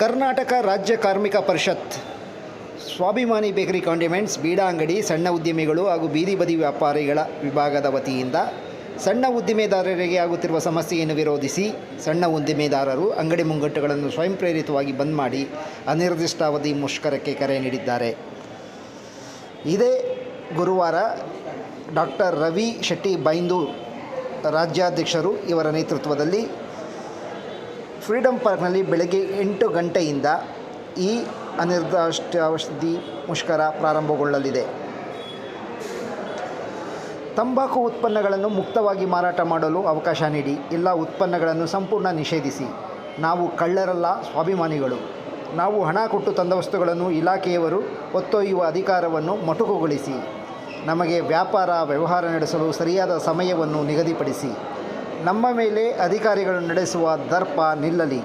ಕರ್ನಾಟಕ ರಾಜ್ಯ ಕಾರ್ಮಿಕ ಪರಿಷತ್ ಸ್ವಾಭಿಮಾನಿ ಬೇಕರಿ ಕಾಂಡಿಮೆಂಟ್ಸ್ ಬೀಡಾ ಅಂಗಡಿ ಸಣ್ಣ ಉದ್ಯಮಿಗಳು ಹಾಗೂ ಬೀದಿ ಬದಿ ವ್ಯಾಪಾರಿಗಳ ವಿಭಾಗದ ವತಿಯಿಂದ ಸಣ್ಣ ಉದ್ದಿಮೆದಾರರಿಗೆ ಆಗುತ್ತಿರುವ ಸಮಸ್ಯೆಯನ್ನು ವಿರೋಧಿಸಿ ಸಣ್ಣ ಉದ್ದಿಮೆದಾರರು ಅಂಗಡಿ ಮುಂಗಟ್ಟುಗಳನ್ನು ಸ್ವಯಂ ಪ್ರೇರಿತವಾಗಿ ಬಂದ್ ಮಾಡಿ ಅನಿರ್ದಿಷ್ಟಾವಧಿ ಮುಷ್ಕರಕ್ಕೆ ಕರೆ ನೀಡಿದ್ದಾರೆ. ಇದೇ ಗುರುವಾರ ಡಾಕ್ಟರ್ ರವಿ ಶೆಟ್ಟಿ ಬೈಂದೂರು ರಾಜ್ಯಾಧ್ಯಕ್ಷರು ಇವರ ನೇತೃತ್ವದಲ್ಲಿ ಫ್ರೀಡಂ ಪಾರ್ಕ್ನಲ್ಲಿ ಬೆಳಗ್ಗೆ 8 ಗಂಟೆಯಿಂದ ಈ ಅನಿರ್ದಿಷ್ಟಾವಧಿ ಮುಷ್ಕರ ಪ್ರಾರಂಭಗೊಳ್ಳಲಿದೆ. ತಂಬಾಕು ಉತ್ಪನ್ನಗಳನ್ನು ಮುಕ್ತವಾಗಿ ಮಾರಾಟ ಮಾಡಲು ಅವಕಾಶ ನೀಡಿ, ಎಲ್ಲ ಉತ್ಪನ್ನಗಳನ್ನು ಸಂಪೂರ್ಣ ನಿಷೇಧಿಸಿ. ನಾವು ಕಳ್ಳರಲ್ಲ, ಸ್ವಾಭಿಮಾನಿಗಳು. ನಾವು ಹಣ ಕೊಟ್ಟು ತಂದ ವಸ್ತುಗಳನ್ನು ಇಲಾಖೆಯವರು ಹೊತ್ತೊಯ್ಯುವ ಅಧಿಕಾರವನ್ನು ಮೊಟಕುಗೊಳಿಸಿ, ನಮಗೆ ವ್ಯವಹಾರ ನಡೆಸಲು ಸರಿಯಾದ ಸಮಯವನ್ನು ನಿಗದಿಪಡಿಸಿ. ನಮ್ಮ ಮೇಲೆ ಅಧಿಕಾರಿಗಳು ನಡೆಸುವ ದರ್ಪ ನಿಲ್ಲಲಿ.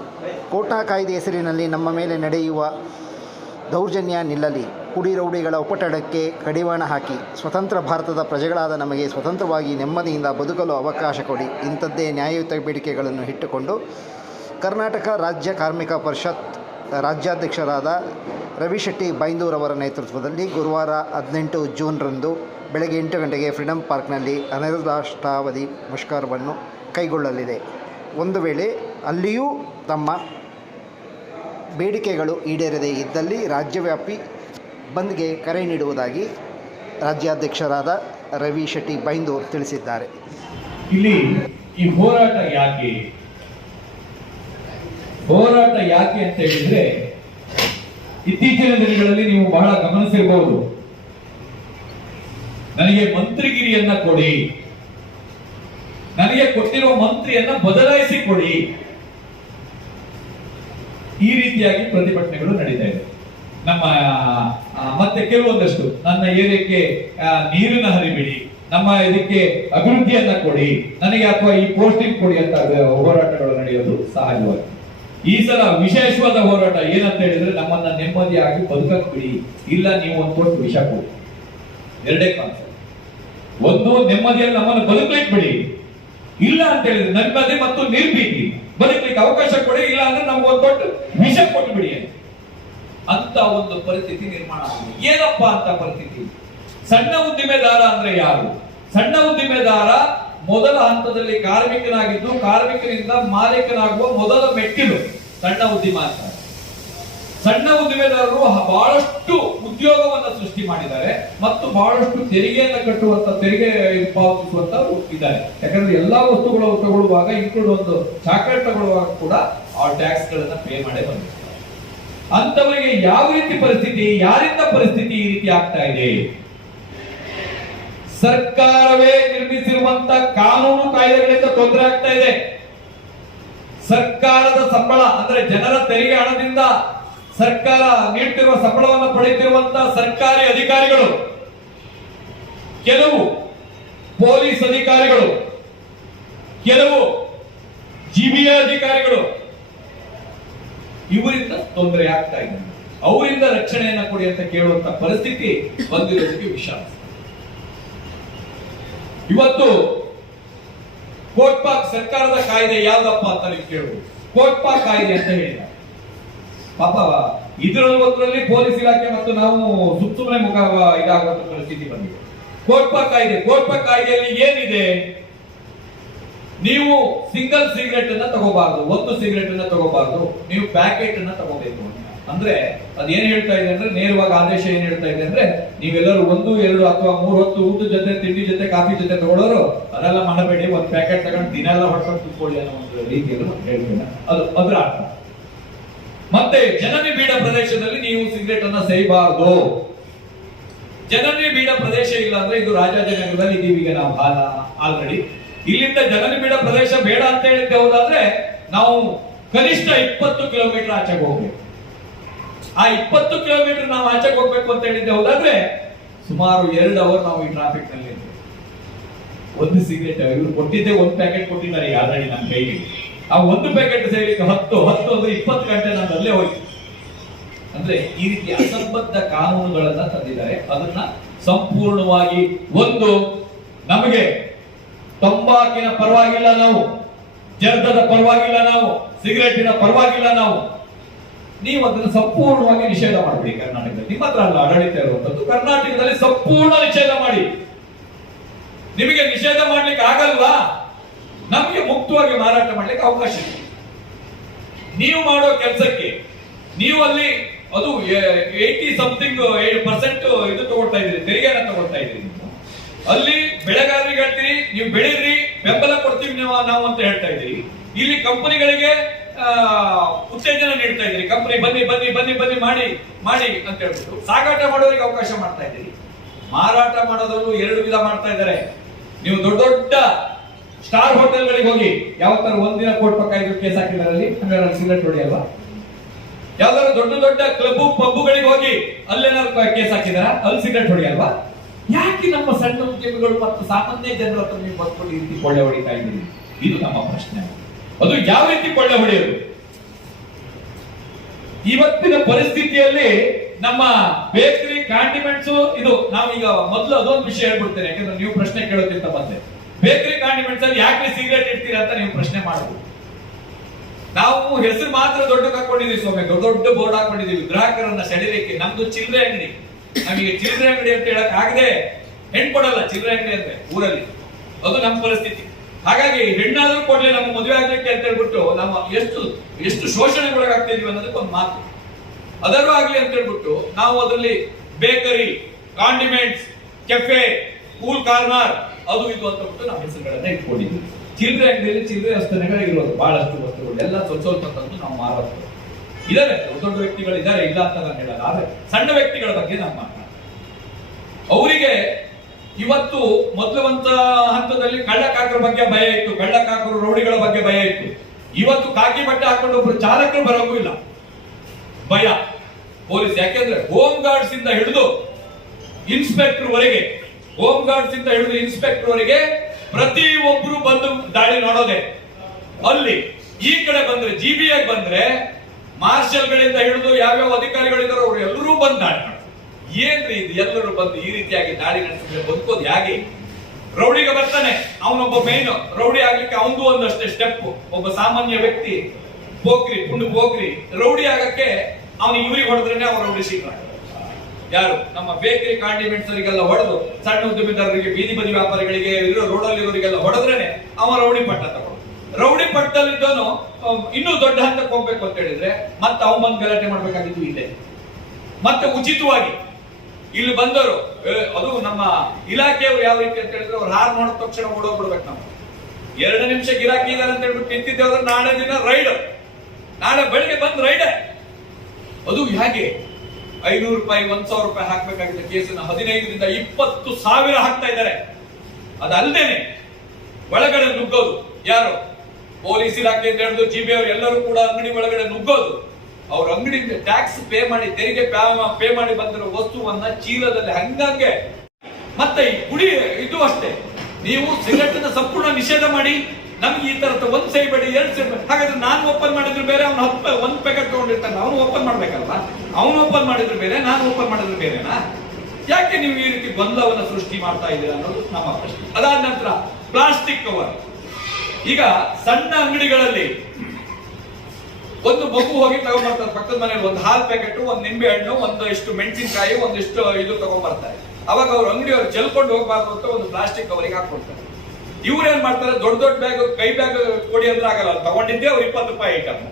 ಕೋಟಾ ಕಾಯ್ದೆ ಹೆಸರಿನಲ್ಲಿ ನಮ್ಮ ಮೇಲೆ ನಡೆಯುವ ದೌರ್ಜನ್ಯ ನಿಲ್ಲಲಿ. ಕುಡಿ ರೌಡಿಗಳ ಉಪಟಳಕ್ಕೆ ಕಡಿವಾಣ ಹಾಕಿ ಸ್ವತಂತ್ರ ಭಾರತದ ಪ್ರಜೆಗಳಾದ ನಮಗೆ ಸ್ವತಂತ್ರವಾಗಿ ನೆಮ್ಮದಿಯಿಂದ ಬದುಕಲು ಅವಕಾಶ ಕೊಡಿ. ಇಂಥದ್ದೇ ನ್ಯಾಯಯುತ ಬೇಡಿಕೆಗಳನ್ನು ಇಟ್ಟುಕೊಂಡು ಕರ್ನಾಟಕ ರಾಜ್ಯ ಕಾರ್ಮಿಕ ಪರಿಷತ್ ರಾಜ್ಯಾಧ್ಯಕ್ಷರಾದ ರವಿ ಶೆಟ್ಟಿ ಬೈಂದೂರವರ ನೇತೃತ್ವದಲ್ಲಿ ಗುರುವಾರ 18 ಜೂನ್ರಂದು ಬೆಳಗ್ಗೆ 8 ಗಂಟೆಗೆ ಫ್ರೀಡಂ ಪಾರ್ಕ್ನಲ್ಲಿ ಅನಿರ್ದಿಷ್ಟಾವಧಿ ಮುಷ್ಕರವನ್ನು ಕೈಗೊಳ್ಳಲಿದೆ. ಒಂದು ವೇಳೆ ಅಲ್ಲಿಯೂ ತಮ್ಮ ಬೇಡಿಕೆಗಳು ಈಡೇರದೇ ಇದ್ದಲ್ಲಿ ರಾಜ್ಯವ್ಯಾಪಿ ಬಂದ್ಗೆ ಕರೆ ನೀಡುವುದಾಗಿ ರಾಜ್ಯಾಧ್ಯಕ್ಷರಾದ ರವಿ ಶೆಟ್ಟಿ ಬೈಂದೂರು ತಿಳಿಸಿದ್ದಾರೆ. ಇಲ್ಲಿ ಈ ಹೋರಾಟ ಯಾಕೆ ಅಂತ ಹೇಳಿದ್ರೆ, ಇತ್ತೀಚಿನ ದಿನಗಳಲ್ಲಿ ನೀವು ಬಹಳ ಗಮನಿಸಿರಬಹುದು, ನನಗೆ ಮಂತ್ರಿಗಿರಿಯನ್ನ ಕೊಡಿ, ನನಗೆ ಕೊಟ್ಟಿರುವ ಮಂತ್ರಿಯನ್ನ ಬದಲಾಯಿಸಿ ಕೊಡಿ, ಈ ರೀತಿಯಾಗಿ ಪ್ರತಿಭಟನೆಗಳು ನಡೀತಾ ಇದೆ. ನಮ್ಮ ಮತ್ತೆ ಕೆಲವೊಂದಷ್ಟು ನನ್ನ ಏರಿಯಾಕ್ಕೆ ನೀರಿನ ಹರಿಬಿಡಿ, ನಮ್ಮ ಇದಕ್ಕೆ ಅಭಿವೃದ್ಧಿಯನ್ನ ಕೊಡಿ, ನನಗೆ ಅಥವಾ ಈ ಪೋಸ್ಟಿಂಗ್ ಕೊಡಿ ಅಂತ ಹೋರಾಟಗಳು ನಡೆಯೋದು ಸಹಜವಾಗಿ. ಈ ಸಲ ವಿಶೇಷವಾದ ಹೋರಾಟ ಏನಂತ ಹೇಳಿದ್ರೆ, ನಮ್ಮನ್ನ ನೆಮ್ಮದಿಯಾಗಿ ಬದುಕಕ್ಕೆ ಬಿಡಿ, ಇಲ್ಲ ನೀವು ಒಂದು ಕೊಟ್ಟು ವಿಷ ಕೊಡಿ. ಎರಡೇ ಕಾನ್ಸೆಪ್ಟ್. ಒಂದು, ನೆಮ್ಮದಿಯಲ್ಲಿ ನಮ್ಮನ್ನು ಬದುಕಲಿಕ್ಕೆ ಬಿಡಿ, ಇಲ್ಲ ಅಂತ ಹೇಳಿದ್ರೆ ನೆಮ್ಮದಿ ಮತ್ತು ನಿರ್ಭೀತಿ ಬದುಕಲಿಕ್ಕೆ ಅವಕಾಶ ಕೊಡಿ, ಇಲ್ಲ ಅಂದ್ರೆ ನಮ್ಗೊಂದು ದೊಡ್ಡ ವಿಷ ಕೊಟ್ಟು ಬಿಡಿ ಅಂತ ಒಂದು ಪರಿಸ್ಥಿತಿ ನಿರ್ಮಾಣ ಆಗಿದೆ. ಏನಪ್ಪಾ ಅಂತ ಪರಿಸ್ಥಿತಿ? ಸಣ್ಣ ಉದ್ದಿಮೆದಾರ ಅಂದ್ರೆ ಯಾರು? ಸಣ್ಣ ಉದ್ದಿಮೆದಾರ ಮೊದಲ ಹಂತದಲ್ಲಿ ಕಾರ್ಮಿಕನಾಗಿದ್ದು, ಕಾರ್ಮಿಕರಿಂದ ಮಾಲೀಕನಾಗುವ ಮೊದಲ ಮೆಟ್ಟಿಲು ಸಣ್ಣ ಉದ್ದಿಮೆ ಅಂತ. ಸಣ್ಣ ಉದ್ದಿಮೆದಾರರು ಬಹಳಷ್ಟು ಉದ್ಯೋಗವನ್ನು ಸೃಷ್ಟಿ ಮಾಡಿದ್ದಾರೆ ಮತ್ತು ಬಹಳಷ್ಟು ತೆರಿಗೆಯನ್ನು ಕಟ್ಟುವಂತ, ತೆರಿಗೆ ಪಾವತಿಸುವಂತ ಇದ್ದಾರೆ. ಯಾಕಂದ್ರೆ ಎಲ್ಲಾ ವಸ್ತುಗಳು ತಗೊಳ್ಳುವಾಗ, ಇನ್ಕ್ಲೂಡ್ ಒಂದು ಚಾಕ್ಲೇಟ್ ತಗೊಳ್ಳುವಾಗ ಕೂಡ ಆ ಟ್ಯಾಕ್ಸ್ ಗಳನ್ನ ಪೇ ಮಾಡೇ ಬಂದಿದ್ದಾರೆ. ಅಂತವರಿಗೆ ಯಾವ ರೀತಿ ಪರಿಸ್ಥಿತಿ, ಯಾರಿಂದ ಪರಿಸ್ಥಿತಿ ಈ ರೀತಿ ಆಗ್ತಾ ಇದೆ? ಸರ್ಕಾರವೇ ನಿರ್ಮಿಸಿರುವಂತ ಕಾನೂನು ಕಾಯ್ದೆಗಳಿಂದ ತೊಂದರೆ ಆಗ್ತಾ ಇದೆ. ಸರ್ಕಾರದ ಸಂಬಳ ಅಂದ್ರೆ ಜನರ ತೆರಿಗೆ ಹಣದಿಂದ ಸರ್ಕಾರ ನೀಡುತ್ತಿರುವ ಸಂಬಳವನ್ನು ಪಡೆಯುತ್ತಿರುವಂತಹ ಸರ್ಕಾರಿ ಅಧಿಕಾರಿಗಳು, ಕೆಲವು ಪೊಲೀಸ್ ಅಧಿಕಾರಿಗಳು, ಕೆಲವು ಜಿಬಿಎ ಅಧಿಕಾರಿಗಳು, ಇವರಿಂದ ತೊಂದರೆ ಆಗ್ತಾ ಇದೆ. ಅವರಿಂದ ರಕ್ಷಣೆಯನ್ನ ಕೊಡಿ ಅಂತ ಕೇಳುವಂತ ಪರಿಸ್ಥಿತಿ ಬಂದಿರೋದಕ್ಕೆ ವಿಷಾದ. ಇವತ್ತು ಕೋಟ್ಪಾಕ್ ಸರ್ಕಾರದ ಕಾಯ್ದೆ ಯಾವ್ದಪ್ಪ ಅಂತ ನೀವು ಕೇಳುವುದು. ಕೋಟ್ಪಾಕ್ ಕಾಯ್ದೆ ಅಂತ ಹೇಳಿದ್ದಾರೆ. ಪಾಪ ಇದರಲ್ಲಿ ಪೊಲೀಸ್ ಇಲಾಖೆ ಮತ್ತು ನಾವು ಸುಮ್ಮನೆ ಮುಖ ಇದಾಗುವಂತ ಪರಿಸ್ಥಿತಿ ಬಂದಿದೆ. ಕೋಟ್ಪಾಕ್ ಕಾಯ್ದೆಯಲ್ಲಿ ಏನಿದೆ? ನೀವು ಸಿಂಗಲ್ ಸಿಗರೇಟ್ ಅನ್ನ ತಗೋಬಾರ್ದು, ಒಂದು ಸಿಗರೇಟ್ ಅನ್ನ ತಗೋಬಾರ್ದು, ನೀವು ಪ್ಯಾಕೆಟ್ ಅನ್ನ ತಗೋಬೇಕು ಅಂತ. ಅಂದ್ರೆ ಅದೇನ್ ಹೇಳ್ತಾ ಇದೆ ಅಂದ್ರೆ, ನೇರವಾಗಿ ಆದೇಶ ಏನ್ ಹೇಳ್ತಾ ಇದೆ ಅಂದ್ರೆ, ನೀವೆಲ್ಲರೂ 1, 2 ಅಥವಾ 3 ಹೊತ್ತು ಊಟದ ಜೊತೆ, ತಿಂಡಿ ಜೊತೆ, ಕಾಫಿ ಜೊತೆ ತಗೊಳ್ಳೋರು ಅದೆಲ್ಲ ಮಾಡಬೇಡಿ, ಒಂದು ಪ್ಯಾಕೆಟ್ ತಗೊಂಡು ದಿನ ಎಲ್ಲ ಹೊಡ್ಕೊಂಡು ಕೂತ್ಕೊಳ್ಳಿ ಅನ್ನೋ ಒಂದು ರೀತಿಯಲ್ಲಿ ಹೇಳ್ತೀನಿ. ಅದರ ಅರ್ಥ. ಮತ್ತೆ ಜನನಿ ಬೀಡ ಪ್ರದೇಶದಲ್ಲಿ ನೀವು ಸಿಗರೇಟ್ ಅನ್ನ ಸೇಯಬಾರದು. ಜನನಿ ಬೀಡ ಪ್ರದೇಶ ಇಲ್ಲ ಅಂದ್ರೆ, ಇದು ರಾಜಾಜಿನಗರದಲ್ಲಿ ಇದೀವಿ ಈಗ ನಾವು ಆಲ್ರೆಡಿ. ಇಲ್ಲಿಂದ ಜನನಿ ಬೀಡ ಪ್ರದೇಶ ಬೇಡ ಅಂತ ಹೇಳಿದ್ದೆ ಹೋದಾದ್ರೆ ನಾವು ಕನಿಷ್ಠ 20 ಕಿಲೋಮೀಟರ್ ಆಚೆಗೆ ಹೋಗ್ಬೇಕು. ಆ 20 ಕಿಲೋಮೀಟರ್ ನಾವು ಆಚೆಗೆ ಹೋಗ್ಬೇಕು ಅಂತ ಹೇಳಿದ್ದೆ ಹೋದಾದ್ರೆ ಸುಮಾರು 2 ಅವರ್ ನಾವು ಈ ಟ್ರಾಫಿಕ್ ನಲ್ಲಿ ಒಂದು ಸಿಗರೇಟ್ ಇವ್ರು ಕೊಟ್ಟಿದ್ದೆ, ಒಂದು ಪ್ಯಾಕೆಟ್ ಕೊಟ್ಟಿದ್ದಾರೆ ಆಲ್ರೆಡಿ ನಮ್ಮ ಕೈಗೆ. ಆ ಒಂದು ಪ್ಯಾಕೆಟ್ ಸೇರಿಕ್ಕೆ 10 ಅಂದ್ರೆ 20 ಗಂಟೆ ನಾನು ಅಲ್ಲೇ ಹೋಯ್ತು. ಅಂದ್ರೆ ಈ ರೀತಿ ಅಸಂಬದ್ಧ ಕಾನೂನುಗಳನ್ನ ತಂದಿದ್ದಾರೆ. ಅದನ್ನ ಸಂಪೂರ್ಣವಾಗಿ, ಒಂದು, ನಮಗೆ ತಂಬಾಕಿನ ಪರವಾಗಿಲ್ಲ ನಾವು, ಜರ್ದದ ಪರವಾಗಿಲ್ಲ ನಾವು, ಸಿಗರೇಟಿನ ಪರವಾಗಿಲ್ಲ ನಾವು, ನೀವು ಅದನ್ನು ಸಂಪೂರ್ಣವಾಗಿ ನಿಷೇಧ ಮಾಡಬೇಡಿ. ಕರ್ನಾಟಕದಲ್ಲಿ ನಿಮ್ಮ ಹತ್ರ ಅಲ್ಲ ಆಡಳಿತ ಇರುವಂತದ್ದು, ಕರ್ನಾಟಕದಲ್ಲಿ ಸಂಪೂರ್ಣ ನಿಷೇಧ ಮಾಡಿ. ನಿಮಗೆ ನಿಷೇಧ ಮಾಡ್ಲಿಕ್ಕೆ ಆಗಲ್ವಾ? ನಮಗೆ ಮುಕ್ತವಾಗಿ ಮಾರಾಟ ಮಾಡ್ಲಿಕ್ಕೆ ಅವಕಾಶ ಇದೆ. ನೀವು ಮಾಡೋ ಕೆಲಸಕ್ಕೆ ನೀವು ಅಲ್ಲಿ ಅದು 80% ಇದು ತಗೊಳ್ತಾ ಇದ್ದೀರಿ, ತೆರಿಗೆನ ತಗೊಳ್ತಾ ಇದ್ದೀರಿ. ನೀವು ಅಲ್ಲಿ ಬೆಳೆಗಾರರಿಗೆ ಹೇಳ್ತೀರಿ ನೀವು ಬೆಳೀರಿ, ಬೆಂಬಲ ಕೊಡ್ತೀವಿ ನಾವು ಅಂತ ಹೇಳ್ತಾ ಇದ್ದೀರಿ. ಇಲ್ಲಿ ಕಂಪನಿಗಳಿಗೆ ಉತ್ತೇಜನ ನೀಡ್ತಾ ಇದ್ದೀರಿ, ಕಂಪನಿ ಬನ್ನಿ ಬನ್ನಿ ಬನ್ನಿ ಬನ್ನಿ ಮಾಡಿ ಮಾಡಿ ಅಂತ ಹೇಳ್ಬಿಟ್ಟು ಸಾಗಾಟ ಮಾಡೋರಿಗೆ ಅವಕಾಶ ಮಾಡ್ತಾ ಇದ್ದೀರಿ. ಮಾರಾಟ ಮಾಡೋದನ್ನು 2 ವಿಧ ಮಾಡ್ತಾ ಇದ್ದಾರೆ. ನೀವು ದೊಡ್ಡ ದೊಡ್ಡ ಸ್ಟಾರ್ ಹೋಟೆಲ್ಗಳಿಗೆ ಹೋಗಿ ಯಾವತ್ತಾರು ಒಂದಿನ ಕೋಟಿ ರೂಪಾಯಿ ಕೇಸ್ ಹಾಕಿದಾರಲ್ಲಿ ಸಿಗರೇಟ್ ಹೊಡೆಯಲ್ವಾ? ಯಾವ್ದಾದ್ರು ದೊಡ್ಡ ದೊಡ್ಡ ಕ್ಲಬ್ ಪಬ್ಗಳಿಗೆ ಹೋಗಿ ಅಲ್ಲೇನಾದ್ರು ಕೇಸ್ ಹಾಕಿದಾರ? ಅಲ್ಲಿ ಸಿಗರೇಟ್ ಹೊಡೆಯಲ್ವಾ? ಯಾಕೆ ನಮ್ಮ ಸಣ್ಣ ಉದ್ಯಮಿಗಳು ಮತ್ತು ಸಾಮಾನ್ಯ ಜನರ ಹತ್ರ ನೀವು ಬಂದ್ಕೊಂಡು ಈ ರೀತಿ ಕೊಳ್ಳೆ ಹೊಡಿತಾ ಇದ್ದೀರಿ? ಇದು ನಮ್ಮ ಪ್ರಶ್ನೆ. ಅದು ಯಾವ ರೀತಿ ಕೊಳ್ಳೆ ಹೊಡೆಯೋದು? ಇವತ್ತಿನ ಪರಿಸ್ಥಿತಿಯಲ್ಲಿ ನಮ್ಮ ಬೇಕರಿ ಕಾಂಡಿಮೆಂಟ್ಸ್ ಇದು ನಾವೀಗ ಮೊದಲು ಅದೊಂದು ವಿಷಯ ಹೇಳ್ಬಿಡ್ತೇನೆ, ಯಾಕಂದ್ರೆ ನೀವು ಪ್ರಶ್ನೆ ಕೇಳೋಕ್ಕಿಂತ ಬಂದೆ. ಬೇಕರಿ ಕಾಂಡಿಮೆಂಟ್ಸ್ ಅಲ್ಲಿ ಯಾಕೆ ಸಿಗರೇಟ್ ಇಡ್ತೀರಾ ಅಂತ ನೀವು ಪ್ರಶ್ನೆ ಮಾಡಬಹುದು. ನಾವು ಹೆಸರು ಮಾತ್ರ ದೊಡ್ಡ ಹಾಕೊಂಡಿದೀವಿ ಸ್ವಾಮಿ, ದೊಡ್ಡ ದೊಡ್ಡ ಬೋರ್ಡ್ ಹಾಕೊಂಡಿದೀವಿ ಗ್ರಾಹಕರನ್ನ ಸೆಳೆಲಿಕ್ಕೆ. ನಮ್ದು ಚಿಲ್ಲರೆ ಅಂಗಡಿ, ನಮಗೆ ಚಿಲ್ಲರೆ ಅಂಗಡಿ ಅಂತ ಹೇಳಕ್ ಆಗದೆ ಹೆಣ್ ಕೊಡಲ್ಲ ಚಿಲ್ಲರೆ ಅಂಗಡಿ ಅಂದ್ರೆ ಊರಲ್ಲಿ. ಅದು ನಮ್ಮ ಪರಿಸ್ಥಿತಿ. ಹಾಗಾಗಿ ಹೆಣ್ಣಾದ್ರೂ ಕೊಡ್ಲಿ ನಮ್ಮ ಮದುವೆ ಆಗ್ಲಿಕ್ಕೆ ಅಂತ ಹೇಳ್ಬಿಟ್ಟು ನಾವು ಎಷ್ಟು ಶೋಷಣೆಗೆ ಒಳಗಾಗ್ತಿದೀವಿ ಅನ್ನೋದಕ್ಕೆ ಒಂದು ಮಾತು. ಅದರೂ ಆಗ್ಲಿ ಅಂತ ಹೇಳ್ಬಿಟ್ಟು ನಾವು ಅದರಲ್ಲಿ bakery, condiments, cafe, cool corner ಅದು ಇದು ಅಂತ ಬಿಟ್ಟು ನಾವು ಹೆಸರುಗಳನ್ನ ಇಟ್ಕೊಂಡಿದ್ವಿ. ಚಿಲ್ಲರೆ ಅಂಗಡಿಯಲ್ಲಿ ಚಿಲ್ಲರೆ ವಸ್ತುಗಳು ಇರೋದು ಬಹಳಷ್ಟು ವಸ್ತುಗಳು ಎಲ್ಲ ಸ್ವಲ್ಪ ತಂದು ನಾವು ಮಾರೋದು ಇದಾರೆ. ದೊಡ್ಡ ವ್ಯಕ್ತಿಗಳು ಇದ್ದಾರೆ, ಇಲ್ಲ ಅಂತ ನಾನು ಹೇಳಲ್ಲ. ಆದ್ರೆ ಸಣ್ಣ ವ್ಯಕ್ತಿಗಳ ಬಗ್ಗೆ ನಾವು ಮಾತಾಡೋಣ. ಅವರಿಗೆ ಇವತ್ತು ಮೊದಲುವಂತ ಹಂತದಲ್ಲಿ ಕಳ್ಳಕಾಕರ ಬಗ್ಗೆ ಭಯ ಇತ್ತು, ಕಳ್ಳಕಾಕರು ರೌಡಿಗಳ ಬಗ್ಗೆ ಭಯ ಇತ್ತು. ಇವತ್ತು ಕಾಕಿ ಬಟ್ಟೆ ಹಾಕೊಂಡು ಒಬ್ರು ಚಾಲಕರು ಬರೋಕ್ಕೂ ಇಲ್ಲ ಭಯ ಪೊಲೀಸ್. ಯಾಕೆಂದ್ರೆ ಹೋಮ್ ಗಾರ್ಡ್ಸ್ ಇಂದ ಹಿಡಿದು ಇನ್ಸ್ಪೆಕ್ಟರ್ ವರೆಗೆ, ಹೋಮ್ ಗಾರ್ಡ್ಸ್ ಇಂದ ಹಿಡಿದು ಇನ್ಸ್ಪೆಕ್ಟರ್ ವರೆಗೆ ಪ್ರತಿ ಒಬ್ರು ಬಂದು ದಾಳಿ ನೋಡೋದೆ. ಅಲ್ಲಿ ಈ ಕಡೆ ಬಂದ್ರೆ GBA ಬಂದ್ರೆ ಮಾರ್ಷಲ್ ಗಳಿಂದ ಹಿಡಿದು ಯಾವ್ಯಾವ ಅಧಿಕಾರಿಗಳಿದಾರೋ ಅವರು ಎಲ್ಲರೂ ಬಂದು ದಾಳಿ ಮಾಡೋದು. ಏನ್ರಿ ಇದು? ಎಲ್ಲರೂ ಬಂದು ಈ ರೀತಿಯಾಗಿ ದಾಳಿ ನಡೆಸಿದ್ರೆ ಬದುಕೋದು ಹೇಗೆ? ರೌಡಿಗೆ ಬರ್ತಾನೆ, ಅವನೊಬ್ಬ ಮೇನ್ ರೌಡಿ ಆಗ್ಲಿಕ್ಕೆ ಅವನದು ಒಂದಷ್ಟೇ ಸ್ಟೆಪ್. ಒಬ್ಬ ಸಾಮಾನ್ಯ ವ್ಯಕ್ತಿ ಪೋಖ್ರಿ ಪುಂಡು ಪೋಖ್ರಿ ರೌಡಿ ಆಗಕ್ಕೆ ಅವನು ಇವ್ರಿಗೆ ಹೊಡೆದ್ರೇನೆ ಅವ್ರ ರೌಡಿ ಶೀಘ್ರ. ಯಾರು? ನಮ್ಮ ಬೇಕರಿ ಕಾಂಡಿಮೆಂಟ್ಸ್ ಅವರಿಗೆಲ್ಲ ಹೊಡೆದು, ಸಣ್ಣ ಉದ್ಯಮಿದಾರರಿಗೆ, ಬೀದಿ ಬದಿ ವ್ಯಾಪಾರಿಗಳಿಗೆ, ರೋಡಲ್ಲಿ ಇರೋರಿಗೆಲ್ಲ ಹೊಡೆದ್ರೇನೆ ಅವ ರೌಡಿ ಪಟ್ಟ ತಗೊಂಡು. ರೌಡಿ ಪಟ್ಟದಲ್ಲಿದ್ದವನು ಇನ್ನೂ ದೊಡ್ಡ ಹಂತಕ್ಕೆ ಹೋಗ್ಬೇಕು ಅಂತ ಹೇಳಿದ್ರೆ ಮತ್ತೆ ಅವನ್ ಬಂದು ಗಲಾಟೆ ಮಾಡ್ಬೇಕಾಗಿತ್ತು ಇಲ್ಲೇ. ಮತ್ತೆ ಉಚಿತವಾಗಿ ಇಲ್ಲಿ ಬಂದವರು, ಅದು ನಮ್ಮ ಇಲಾಖೆಯವರು ಯಾವ ರೀತಿ ಅಂತ ಹೇಳಿದ್ರೆ ಅವ್ರು ಹಾರ್ ಮಾಡಿದ ತಕ್ಷಣ ಓಡೋಗ್ಬಿಡ್ಬೇಕು. ನಾವು 2 ನಿಮಿಷ ಗಿರಾಕಿ ಇದಾರೆ ಅಂತ ಹೇಳ್ಬಿಟ್ಟು ನಿಂತಿದ್ದೇವ್ರೆ, ನಾಳೆ ದಿನ ರೈಡ್, ನಾಳೆ ಬೆಳಿಗ್ಗೆ ಬಂದ್ ರೈಡ್. ಅದು ಹೇಗೆ 500 ರೂಪಾಯಿ 1,000 ರೂಪಾಯಿ ಹಾಕ್ಬೇಕಾಗಿದ್ದ ಕೇಸನ್ನ 15ರಿಂದ 20,000 ಹಾಕ್ತಾ ಇದ್ದಾರೆ. ಅದಲ್ದೇನೆ ಒಳಗಡೆ ನುಗ್ಗೋದು ಯಾರು? ಪೊಲೀಸ್ ಇಲಾಖೆ ಅಂತ ಹೇಳಿದ್ರು GBA ಅವರು ಎಲ್ಲರೂ ಕೂಡ ಅಂಗಡಿ ಒಳಗಡೆ ನುಗ್ಗೋದು. ಅವ್ರ ಅಂಗಡಿಯಿಂದ ಟ್ಯಾಕ್ಸ್ ಪೇ ಮಾಡಿ, ತೆರಿಗೆ ಪೇ ಮಾಡಿ ಬಂದಿರೋ ವಸ್ತುವನ್ನ ಚೀಲದಲ್ಲಿ ಹಂಗಂಗೆ. ಮತ್ತೆ ಈ ಕುಡಿ ಇದು ಅಷ್ಟೇ, ನೀವು ಸಿಗರೆಟ್ ಅನ್ನ ಸಂಪೂರ್ಣ ನಿಷೇಧ ಮಾಡಿ ನಮ್ಗೆ ಈ ತರದ 1 ಸೈಬೇಡಿ 2 ಸೈಬೇಡಿ. ಹಾಗಾದ್ರೆ ನಾನು ಓಪನ್ ಮಾಡಿದ್ರು ಬೇರೆ, ಅವ್ನು 1 ಪ್ಯಾಕೆಟ್ ತಗೊಂಡಿರ್ತಾನೆ, ಅವನು ಓಪನ್ ಮಾಡ್ಬೇಕಲ್ವಾ? ಅವನು ಓಪನ್ ಮಾಡಿದ್ರು ಬೇರೆ, ನಾನು ಓಪನ್ ಮಾಡಿದ್ರು ಬೇರೆನಾ? ಯಾಕೆ ನೀವು ಈ ರೀತಿ ಗೊಂದಲವನ್ನ ಸೃಷ್ಟಿ ಮಾಡ್ತಾ ಇದ್ದೀರಾ ಅನ್ನೋದು ನಮ್ಮ ಪ್ರಶ್ನೆ. ಅದಾದ ನಂತರ ಪ್ಲಾಸ್ಟಿಕ್ ಕವರ್. ಈಗ ಸಣ್ಣ ಅಂಗಡಿಗಳಲ್ಲಿ ಒಂದು ಮಗು ಹೋಗಿ ತಗೊಂಡ್ಬರ್ತಾರೆ ಪಕ್ಕದ ಮನೆಯಲ್ಲಿ, ಒಂದು ಹಾಲ್ ಪ್ಯಾಕೆಟ್, ಒಂದು ನಿಂಬೆ ಹಣ್ಣು, ಒಂದಿಷ್ಟು ಮೆಣಸಿನಕಾಯಿ, ಒಂದಿಷ್ಟು ಇದು ತಗೊಂಡ್ಬರ್ತಾರೆ. ಅವಾಗ ಅವ್ರ ಅಂಗಡಿಯವರು ಚೆಲ್ಕೊಂಡು ಹೋಗ್ಬಾರ್ದು ಅಂತ ಒಂದು ಪ್ಲಾಸ್ಟಿಕ್ ಕವರಿಗೆ ಹಾಕೊಡ್ತಾರೆ. ಇವ್ರೇನ್ ಮಾಡ್ತಾರೆ? ದೊಡ್ಡ ದೊಡ್ಡ ಬ್ಯಾಗ್, ಕೈ ಬ್ಯಾಗ್ ಕೊಡಿ ಅಂದ್ರೆ ಆಗಲ್ಲ, ತಗೊಂಡಿದ್ದೆ ಅವ್ರು 20 ರೂಪಾಯಿ ಐಟಮ್,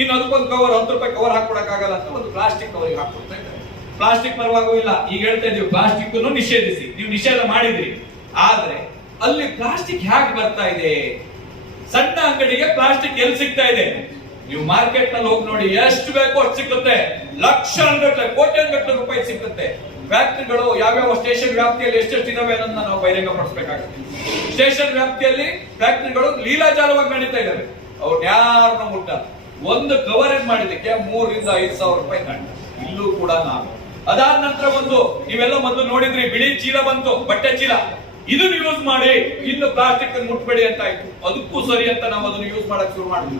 ಇನ್ನು ಅದಕ್ಕೊಂದು ಕವರ್ 10 ರೂಪಾಯಿ ಕವರ್ ಹಾಕೊಡಕ್ ಆಗಲ್ಲ ಅಂತ ಒಂದು ಪ್ಲಾಸ್ಟಿಕ್ ಕವರಿಗೆ ಹಾಕೊಡ್ತಾ ಇದ್ದಾರೆ. ಪ್ಲಾಸ್ಟಿಕ್ ಪರವಾಗೂ ಇಲ್ಲ. ಈಗ ಹೇಳ್ತಾ ಇದೀವಿ ಪ್ಲಾಸ್ಟಿಕ್ ನಿಷೇಧಿಸಿ, ನೀವು ನಿಷೇಧ ಮಾಡಿದ್ರಿ. ಆದ್ರೆ ಅಲ್ಲಿ ಪ್ಲಾಸ್ಟಿಕ್ ಹೇಗೆ ಬರ್ತಾ ಇದೆ? ಸಣ್ಣ ಅಂಗಡಿಗೆ ಪ್ಲಾಸ್ಟಿಕ್ ಎಲ್ಲಿ ಸಿಗ್ತಾ ಇದೆ? ನೀವು ಮಾರ್ಕೆಟ್ ನಲ್ಲಿ ಹೋಗಿ ನೋಡಿ, ಎಷ್ಟು ಬೇಕೋ ಅಷ್ಟು ಸಿಗುತ್ತೆ. ಲಕ್ಷಾನುಗಟ್ಟಲೆ, ಕೋಟ್ಯಾಂಗಟ್ಟಲೆ ರೂಪಾಯಿ ಸಿಗುತ್ತೆ. ಫ್ಯಾಕ್ಟರಿಗಳು ಯಾವ್ಯಾವ ಸ್ಟೇಷನ್ ವ್ಯಾಪ್ತಿಯಲ್ಲಿ ಎಷ್ಟೆಷ್ಟು ಇದಾವೆ ಅನ್ನೋದನ್ನ ನಾವು ಬಹಿರಂಗ ಪಡಿಸಬೇಕಾಗುತ್ತೆ. ಸ್ಟೇಷನ್ ವ್ಯಾಪ್ತಿಯಲ್ಲಿ ಫ್ಯಾಕ್ಟರಿಗಳು ಲೀಲಾಜಾಲವಾಗಿ ನಡೀತಾ ಇದಾವೆ. ಅವ್ರು ಯಾರನ್ನ ಮುಟ್ಟ ಒಂದು ಕವರೇಜ್ ಮಾಡಿದಕ್ಕೆ 3,000 ರಿಂದ 5,000 ರೂಪಾಯಿ ದಂಡ. ಇಲ್ಲೂ ಕೂಡ ನಾವು ಅದಾದ ನಂತರ ಒಂದು ನೀವೆಲ್ಲ ಮೊದಲು ನೋಡಿದ್ರಿ, ಬಿಳಿ ಚೀಲ ಬಂತು, ಬಟ್ಟೆ ಚೀಲ. ಇದನ್ನ ಯೂಸ್ ಮಾಡಿ, ಇನ್ನು ಪ್ಲಾಸ್ಟಿಕ್ ಮುಟ್ಬೇಡಿ ಅಂತ ಆಯ್ತು. ಅದಕ್ಕೂ ಸರಿ ಅಂತ ನಾವು ಅದನ್ನು ಯೂಸ್ ಮಾಡಕ್ ಶುರು ಮಾಡಿದ್ವಿ.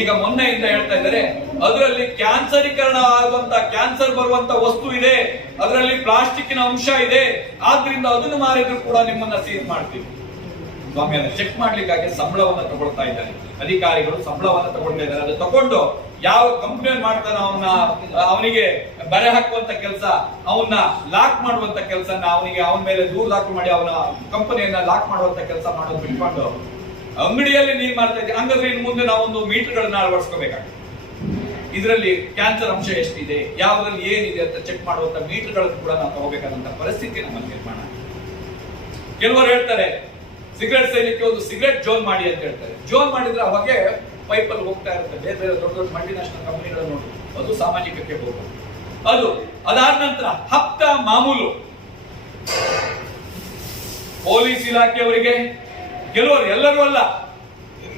ಈಗ ಮೊನ್ನೆಯಿಂದ ಹೇಳ್ತಾ ಇದ್ದಾರೆ ಅದರಲ್ಲಿ ಕ್ಯಾನ್ಸರೀಕರಣ ಆಗುವಂತ, ಕ್ಯಾನ್ಸರ್ ಬರುವಂತ ವಸ್ತು ಇದೆ, ಅದರಲ್ಲಿ ಪ್ಲಾಸ್ಟಿಕ್ನ ಅಂಶ ಇದೆ, ಆದ್ರಿಂದ ಅದನ್ನು ಮಾರಿದ್ರು ಕೂಡ ನಿಮ್ಮನ್ನ ಸೀಸ್ ಮಾಡ್ತೀವಿ. ಸ್ವಾಮಿ, ಅದನ್ನ ಚೆಕ್ ಮಾಡ್ಲಿಕ್ಕಾಗಿ ಸಂಬಳವನ್ನ ತಗೊಳ್ತಾ ಇದ್ದಾರೆ ಅಧಿಕಾರಿಗಳು, ಸಂಬಳವನ್ನ ತಗೊಳ್ತಾ ಇದ್ದಾರೆ. ಅದು ತಗೊಂಡು ಯಾವ ಕಂಪ್ನಿ ಮಾಡ್ತಾನೋ ಅವನಿಗೆ ಬರೆ ಹಾಕುವಂತ ಕೆಲಸ, ಅವನ್ನ ಲಾಕ್ ಮಾಡುವಂತ ಕೆಲಸನ ಅವನ ಮೇಲೆ ದೂರ ದಾಖಲು ಮಾಡಿ ಅವನ ಕಂಪನಿಯನ್ನ ಲಾಕ್ ಮಾಡುವಂತ ಕೆಲಸ ಮಾಡೋದು ಬಿಟ್ಕೊಂಡು ಅಂಗಡಿಯಲ್ಲಿ ನೀನ್ ಮಾಡ್ತಾ ಇದ್ದೀವಿ. ಹಂಗಾದ್ರೆ ಇನ್ನು ಮುಂದೆ ನಾವೊಂದು ಮೀಟರ್ಗಳನ್ನ ಅಳವಡಿಸ್ಕೋಬೇಕಾಗ್ತದೆ. ಇದರಲ್ಲಿ ಕ್ಯಾನ್ಸರ್ ಅಂಶ ಎಷ್ಟಿದೆ, ಯಾವ್ದ್ರಲ್ಲಿ ಏನಿದೆ ಅಂತ ಚೆಕ್ ಮಾಡುವಂತ ಮೀಟರ್ಗಳನ್ನು ಕೂಡ ನಾವು ತಗೋಬೇಕಾದಂತ ಪರಿಸ್ಥಿತಿ ನಮ್ಮಲ್ಲಿ ನಿರ್ಮಾಣ. ಕೆಲವರು ಹೇಳ್ತಾರೆ ಸಿಗರೆಟ್ ಸೇಲಿಕ್ಕೆ ಒಂದು ಸಿಗರೆಟ್ ಜೋನ್ ಮಾಡಿ ಅಂತ ಹೇಳ್ತಾರೆ. ಜೋನ್ ಮಾಡಿದ್ರೆ ಅವಾಗೆ ಪೈಪಲ್ಲಿ ಹೋಗ್ತಾ ಇರುತ್ತೆ. ಬೇರೆ ಬೇರೆ ದೊಡ್ಡ ದೊಡ್ಡ ಮಲ್ಟಿನ್ಯಾಷನಲ್ ಕಂಪನಿಗಳು ನೋಡಿ, ಅದು ಸಾಮಾಜಿಕಕ್ಕೆ ಹೋಗೋದು. ಅದಾದ ನಂತರ ಹಪ್ತ ಮಾಮೂಲು ಪೊಲೀಸ್ ಇಲಾಖೆಯವರಿಗೆ, ಕೆಲವರು, ಎಲ್ಲರೂ ಅಲ್ಲ,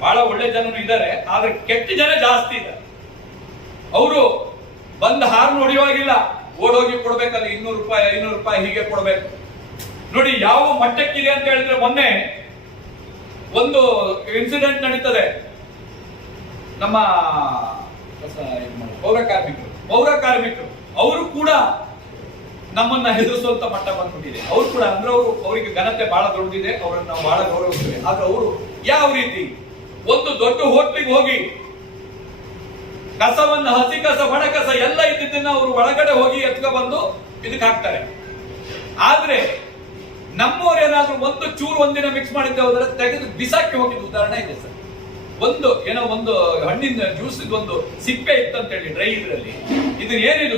ಬಹಳ ಒಳ್ಳೆ ಜನರು ಇದ್ದಾರೆ, ಆದ್ರೆ ಕೆಟ್ಟ ಜನ ಜಾಸ್ತಿ ಇದ್ದಾರೆ. ಅವರು ಬಂದು ಹಾರ್ನ್ ಹೊಡೆಯುವಾಗಿಲ್ಲ, ಓಡೋಗಿ ಕೊಡ್ಬೇಕಲ್ಲ, 200 ರೂಪಾಯಿ 500 ರೂಪಾಯಿ ಹೀಗೆ ಕೊಡ್ಬೇಕು. ನೋಡಿ ಯಾವ ಮಟ್ಟಕ್ಕಿದೆ ಅಂತ ಹೇಳಿದ್ರೆ, ಮೊನ್ನೆ ಒಂದು ಇನ್ಸಿಡೆಂಟ್ ನಡೀತದೆ. ನಮ್ಮ ಪೌರ ಕಾರ್ಮಿಕರು ಅವರು ಕೂಡ ನಮ್ಮನ್ನ ಹೆದರಿಸುವಂತ ಮಟ್ಟ ಬಂದ್ಬಿಟ್ಟಿದೆ. ಅವ್ರು ಕೂಡ ಅಂದ್ರೆ ಅವರಿಗೆ ಘನತೆ ಬಹಳ ದೊಡ್ಡದಿದೆ, ಅವರನ್ನು ನಾವು ಬಹಳ ಗೌರವಿಸ್ತೇವೆ. ಆದ್ರೆ ಅವರು ಯಾವ ರೀತಿ ಒಂದು ದೊಡ್ಡ ಹೋಟ್ಲಿಗೆ ಹೋಗಿ ಕಸವನ್ನ, ಹಸಿ ಕಸ, ಒಣ ಕಸ ಎಲ್ಲ ಇದ್ದಿದ್ದನ್ನ ಅವರು ಒಳಗಡೆ ಹೋಗಿ ಎತ್ಕ ಬಂದು ಇದಕ್ಕೆ ಹಾಕ್ತಾರೆ. ಆದ್ರೆ ನಮ್ಮವ್ರು ಏನಾದ್ರೂ ಒಂದು ಚೂರು ಒಂದಿನ ಮಿಕ್ಸ್ ಮಾಡಿದ್ದೆ ಹೋದ್ರೆ ತೆಗೆದು ಬಿಸಾಕಿ ಹೋಗಿದ್ದು ಉದಾಹರಣೆ ಇದೆ ಸರ್. ಒಂದು ಹಣ್ಣಿನ ಜ್ಯೂಸ್ ಒಂದು ಸಿಪ್ಪೆ ಇತ್ತಂತ ಹೇಳಿ ಡ್ರೈ ಇದ್ರಲ್ಲಿ, ಇದನ್ನ ಏನಿದು